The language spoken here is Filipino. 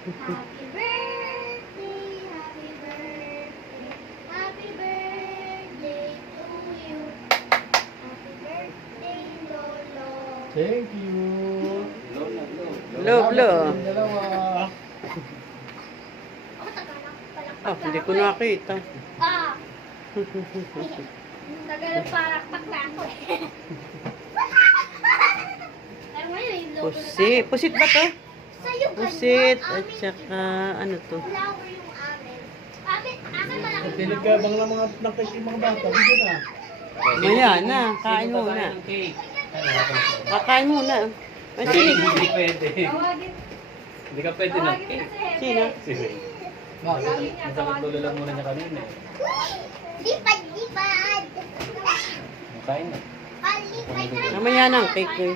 Happy birthday, happy birthday, happy birthday to you. Happy birthday, Lolo. Thank you. Lo. Yung dalawa. Ako tagalog palakpak Oh, hindi na ko ako eh. nakita. Ah. Tagalog palakpak na ako eh. Pero ngayon, yung logo na tayo. Pusit ba to? Sa'yo ganyan, Pusit at amin saka ano to? flower yung amin. Akin malaki At tinagkabang ng mga nakik yung mga bata. Hindi na. Maya na, kain muna. Kakain muna. Ay, sige. Hindi pwede. Tawagin. Hindi ka pwede ng cake. Sino? Sige. Masakit tulo lang muna niya kanina eh. Lipad, lipad. Kain na. Lipad. Mamaya na ang cake ko.